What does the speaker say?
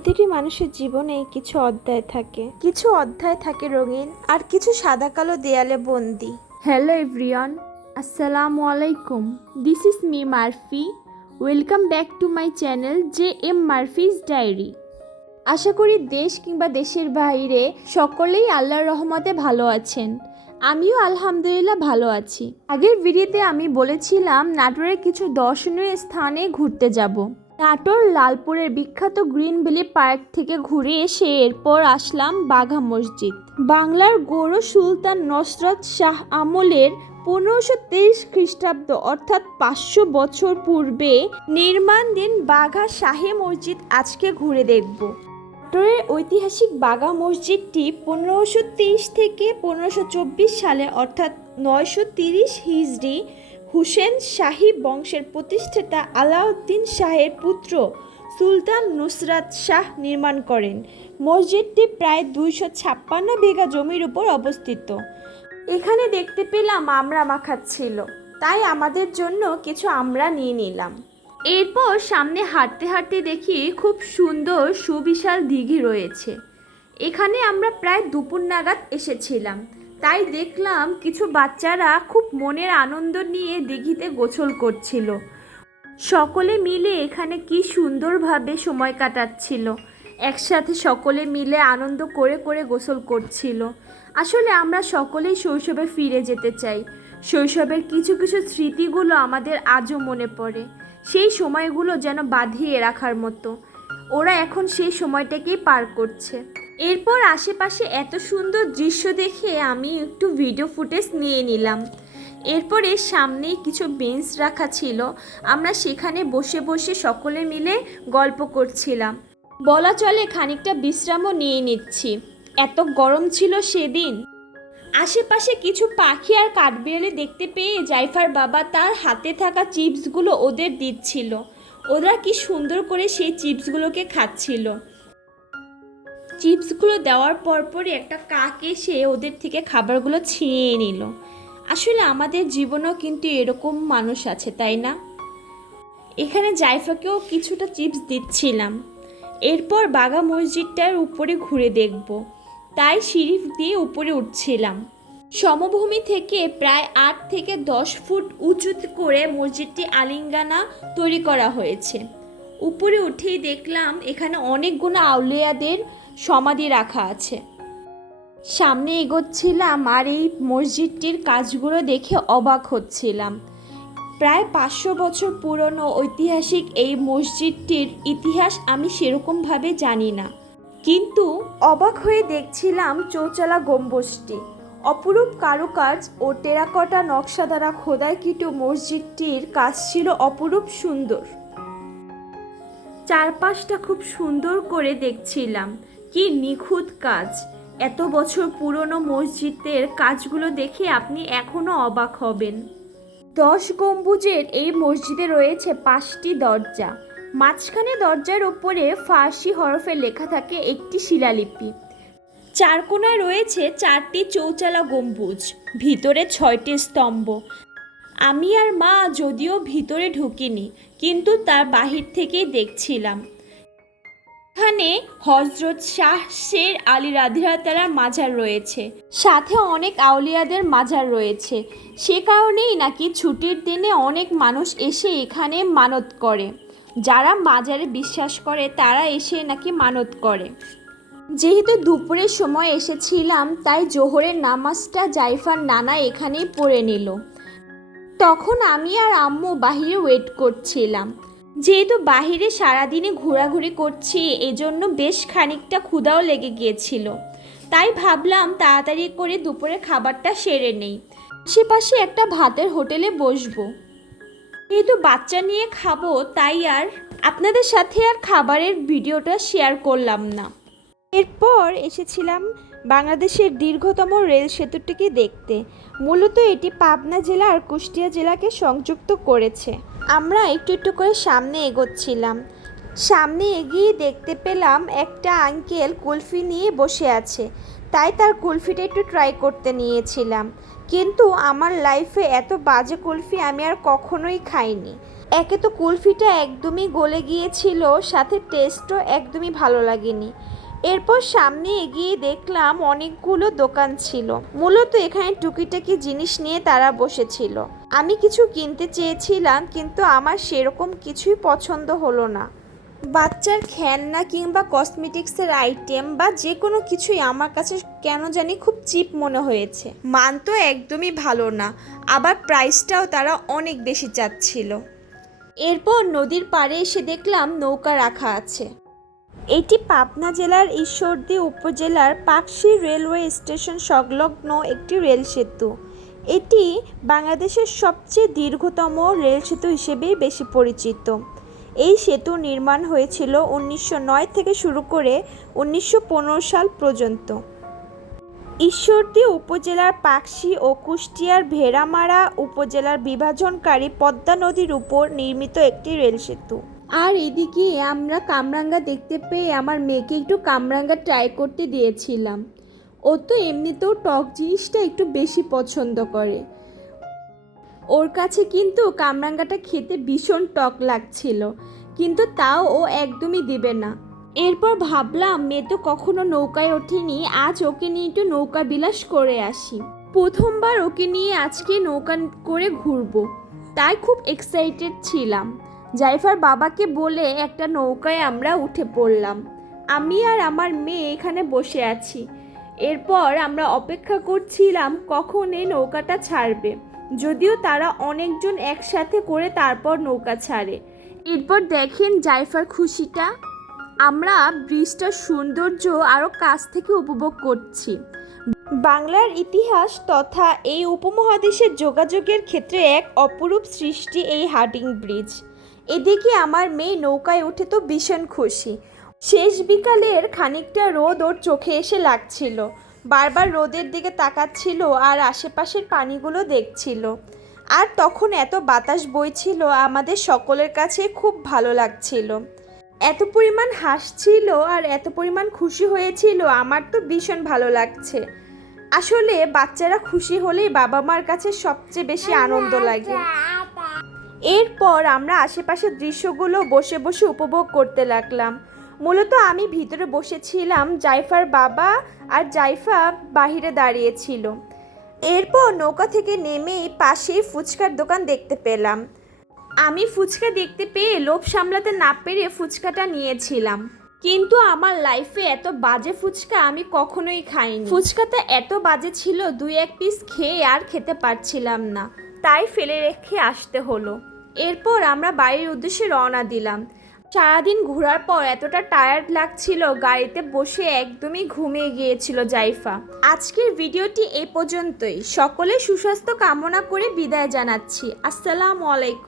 প্রতিটি মানুষের জীবনে কিছু অধ্যায় থাকে। কিছু অধ্যায় থাকে রঙিন আর কিছু সাদা কালো দেয়ালে বন্দি। Hello everyone, Assalamu this This me me welcome back to my channel J M Murphy's Diary. আশা করি দেশ কিংবা দেশের বাইরে সকলেই আল্লাহর রহমতে ভালো আছেন। আমিও আলহামদুলিল্লাহ ভালো আছি। আগের ভিডিওতে আমি বলেছিলাম নাটোরের কিছু দর্শনীয় স্থানে ঘুরতে যাব। নাটোর লালপুরের বিখ্যাত গ্রিন ভ্যালি পার্ক থেকে ঘুরে এসে এরপর আসলাম বাঘা মসজিদ। বাংলার গৌর সুলতান নসরত শাহ আমলের পনেরোশো তেইশ খ্রিস্টাব্দ অর্থাৎ পাঁচশো বছর পূর্বে নির্মাণধীন বাঘা শাহে মসজিদ আজকে ঘুরে দেখব। নাটোরের ঐতিহাসিক বাঘা মসজিদটি পনেরোশো তেইশ থেকে পনেরোশো চব্বিশ সালে অর্থাৎ নয়শো তিরিশ হিজড়ি হুসেন শাহী বংশের প্রতিষ্ঠাতা আলাউদ্দিন শাহের পুত্র সুলতান নুসরাত শাহ নির্মাণ করেন। মসজিদটি প্রায় দুইশো ছাপ্পান্ন বিঘা জমির উপর অবস্থিত। এখানে দেখতে পেলাম আমরা মাখাচ্ছিল তাই আমাদের জন্য কিছু আমরা নিয়ে নিলাম। এরপর সামনে হাঁটতে হাঁটতে দেখি খুব সুন্দর সুবিশাল দিঘি রয়েছে। এখানে আমরা প্রায় দুপুর নাগাদ এসেছিলাম। তাই দেখলাম কিছু বাচ্চারা খুব মনের আনন্দ নিয়ে দিঘিতে গোসল করছিল। সকলে মিলে এখানে কি সুন্দরভাবে সময় কাটাচ্ছিল। একসাথে সকলে মিলে আনন্দ করে করে গোসল করছিল। আসলে আমরা সকলেই শৈশবে ফিরে যেতে চাই। শৈশবের কিছু কিছু স্মৃতিগুলো আমাদের আজও মনে পড়ে। সেই সময়গুলো যেন বাঁধিয়ে রাখার মতো। ওরা এখন সেই সময়টাকেই পার করছে। এরপর আশেপাশে এত সুন্দর দৃশ্য দেখে আমি একটু ভিডিও ফুটেজ নিয়ে নিলাম। এরপরে সামনেই কিছু বেঞ্চ রাখা ছিল। আমরা সেখানে বসে বসে সকলে মিলে গল্প করছিলাম। বলা চলে খানিকটা বিশ্রামও নিয়ে নিচ্ছি। এত গরম ছিল সেদিন। আশেপাশে কিছু পাখি আর কাঠবিড়ালি দেখতে পেয়ে জাইফার বাবা তার হাতে থাকা চিপসগুলো ওদের দিচ্ছিল। ওরা কি সুন্দর করে সেই চিপসগুলোকে খাচ্ছিল। চিপসগুলো দেওয়ার পরপরই একটা কাক এসে ওদের থেকে খাবারগুলো ছিনিয়ে নিল। আসলে আমাদের জীবনেও কিন্তু এরকম মানুষ আছে, তাই না? এখানে জাইফাকেও কিছুটা চিপস দিচ্ছিলাম। এরপর বাগা মসজিদটার উপরে ঘুরে দেখব। তাই সিঁড়ি দিয়ে উপরে উঠছিলাম। সমভূমি থেকে প্রায় আট থেকে দশ ফুট উঁচু করে মসজিদটি আলিঙ্গানা তৈরি করা হয়েছে। উপরে উঠেই দেখলাম এখানে অনেকগুলো আউলিয়াদের সমাধি রাখা আছে। সামনে এগোচ্ছিলাম আর এই মসজিদটির কাজগুলো দেখে অবাক হচ্ছিলাম। প্রায় পাঁচশো বছর পুরনো ঐতিহাসিক এই মসজিদটির ইতিহাস আমি সেরকমভাবে জানি না। কিন্তু অবাক হয়ে দেখছিলাম চৌচালা গম্বুজটি। অপরূপ কারুকাজ ও টেরাকটা নকশা দ্বারা খোদাইকৃত মসজিদটির কাজ ছিল অপরূপ সুন্দর। চারপাশটা খুব সুন্দর করে দেখছিলাম। কি নিখুঁত কাজ। এত বছর পুরনো মসজিদের কাজগুলো দেখে আপনি এখনও অবাক হবেন। দশ গম্বুজের এই মসজিদে রয়েছে পাঁচটি দরজা। মাঝখানে দরজার ওপরে ফার্সি হরফে লেখা থাকে একটি শিলালিপি। চার কোনায় রয়েছে চারটি চৌচালা গম্বুজ, ভিতরে ছয়টি স্তম্ভ। আমি আর মা যদিও ভিতরে ঢুকিনি, কিন্তু তার বাহির থেকেই দেখছিলাম। এখানে হজরত শাহ শের আলী রাধিরাতালার মাজার রয়েছে। সাথে অনেক আউলিয়াদের মাজার রয়েছে। সে কারণেই নাকি ছুটির দিনে অনেক মানুষ এসে এখানে মানত করে। যারা মাজারে বিশ্বাস করে, তারা এসে নাকি মানত করে। যেহেতু দুপুরের সময় এসেছিলাম, তাই জোহরের নামাজটা জাইফার নানা এখানেই পড়ে নিল। তখন আমি আর আম্মু বাহিরে ওয়েট করছিলাম। যেহেতু বাহিরে সারাদিনে ঘোরাঘুরি করছি, এজন্য বেশ খানিকটা ক্ষুধাও লেগে গিয়েছিল। তাই ভাবলাম তাড়াতাড়ি করে দুপুরে খাবারটা সেরে নেই। আশেপাশে একটা ভাতের হোটেলে বসবো। যেহেতু বাচ্চা নিয়ে খাব, তাই আর আপনাদের সাথে আর খাবারের ভিডিওটা শেয়ার করলাম না। এরপর এসেছিলাম বাংলাদেশের দীর্ঘতম রেল সেতুটিকে দেখতে। মূলত এটি পাবনা জেলা আর কুষ্টিয়া জেলাকে সংযুক্ত করেছে। আমরা একটু একটু করে সামনে এগোচ্ছিলাম। সামনে এগিয়ে দেখতে পেলাম একটা আঙ্কেল কুলফি নিয়ে বসে আছে। তাই তার কুলফিটা একটু ট্রাই করতে নিয়েছিলাম। কিন্তু আমার লাইফে এত বাজে কুলফি আমি আর কখনোই খাইনি। একে তো কুলফিটা একদমই গলে গিয়েছিল, সাথে টেস্টও একদমই ভালো লাগেনি। এরপর সামনে এগিয়ে দেখলাম অনেকগুলো দোকান ছিল। মূলত এখানে টুকিটাকি জিনিস নিয়ে তারা বসেছিল। আমি কিছু কিনতে চেয়েছিলাম, কিন্তু আমার সেরকম কিছুই পছন্দ হলো না। বাচ্চার খেলনা কিংবা কসমেটিক্সের আইটেম বা যে কোনো কিছুই আমার কাছে কেন জানি খুব চিপ মনে হয়েছে। মান তো একদমই ভালো না, আবার প্রাইসটাও তারা অনেক বেশি চাচ্ছিল। এরপর নদীর পাড়ে এসে দেখলাম নৌকা রাখা আছে। এটি পাবনা জেলার ঈশ্বরদী উপজেলার পাকশি রেলওয়ে স্টেশন সংলগ্ন একটি রেল সেতু। এটি বাংলাদেশের সবচেয়ে দীর্ঘতম রেল সেতু হিসেবেই বেশি পরিচিত। এই সেতু নির্মাণ হয়েছিল উনিশশো নয় থেকে শুরু করে উনিশশো পনেরো সাল পর্যন্ত। ঈশ্বরদী উপজেলার পাকশি ও কুষ্টিয়ার ভেড়ামারা উপজেলার বিভাজনকারী পদ্মা নদীর উপর নির্মিত একটি রেল সেতু। আর এদিকে আমরা কামরাঙ্গা দেখতে পেয়ে আমার মেয়েকে একটু কামরাঙ্গা ট্রাই করতে দিয়েছিলাম। ও তো এমনিতেও টক জিনিসটা একটু বেশি পছন্দ করে। ওর কাছে কিন্তু কামরাঙ্গাটা খেতে ভীষণ টক লাগছিল, কিন্তু তাও ও একদমই দিবে না। এরপর ভাবলাম, মেয়ে তো কখনো নৌকায় ওঠেনি, আজ ওকে নিয়ে একটু নৌকা বিলাস করে আসি। প্রথমবার ওকে নিয়ে আজকে নৌকা করে ঘুরবো, তাই খুব এক্সাইটেড ছিলাম। জাইফার বাবাকে বলে একটা নৌকায় আমরা উঠে পড়লাম। আমি আর আমার মেয়ে এখানে বসে আছি। এরপর আমরা অপেক্ষা করছিলাম কখন এই নৌকাটা ছাড়বে। যদিও তারা অনেকজন একসাথে করে তারপর নৌকা ছাড়ে। এরপর দেখেন জাইফার খুশিটা। আমরা ব্রিজটার সৌন্দর্য আরও কাছ থেকে উপভোগ করছি। বাংলার ইতিহাস তথা এই উপমহাদেশের যোগাযোগের ক্ষেত্রে এক অপরূপ সৃষ্টি এই হার্ডিং ব্রিজ। এদিকে আমার মেয়ে নৌকায় উঠে তো ভীষণ খুশি। শেষ বিকালের খানিকটা রোদ ওর চোখে এসে লাগছিল। বারবার রোদের দিকে তাকাচ্ছিল আর আশেপাশের পানিগুলো দেখছিল। আর তখন এত বাতাস বইছিল আমাদের সকলের কাছে খুব ভালো লাগছিল। এত পরিমাণ হাসছিল আর এত পরিমাণ খুশি হয়েছিল আমার তো ভীষণ ভালো লাগছে। আসলে বাচ্চারা খুশি হলেই বাবা মার কাছে সবচেয়ে বেশি আনন্দ লাগে। এরপর আমরা আশেপাশের দৃশ্যগুলো বসে বসে উপভোগ করতে লাগলাম। মূলত আমি ভিতরে বসেছিলাম জাইফার বাবা আর জাইফা বাহিরে দাঁড়িয়েছিল। এরপর নৌকা থেকে নেমেই পাশেই ফুচকার দোকান দেখতে পেলাম। আমি ফুচকা দেখতে পেয়ে লোভ সামলাতে না পেরে ফুচকাটা নিয়েছিলাম। কিন্তু আমার লাইফে এত বাজে ফুচকা আমি কখনোই খাইনি। ফুচকাটা এত বাজে ছিল, দুই এক পিস খেয়ে আর খেতে পারছিলাম না। তাই ফেলে রেখে আসতে হলো। এরপর আমরা বাড়ির উদ্দেশ্যে রওনা দিলাম। সারাদিন ঘোরার পর এতটা টায়ার্ড লাগছিল, গাড়িতে বসে একদমই ঘুমিয়ে গিয়েছিল জাইফা। আজকের ভিডিওটি এ পর্যন্তই। সকলে সুস্বাস্থ্য কামনা করে বিদায় জানাচ্ছি। আসসালামু আলাইকুম।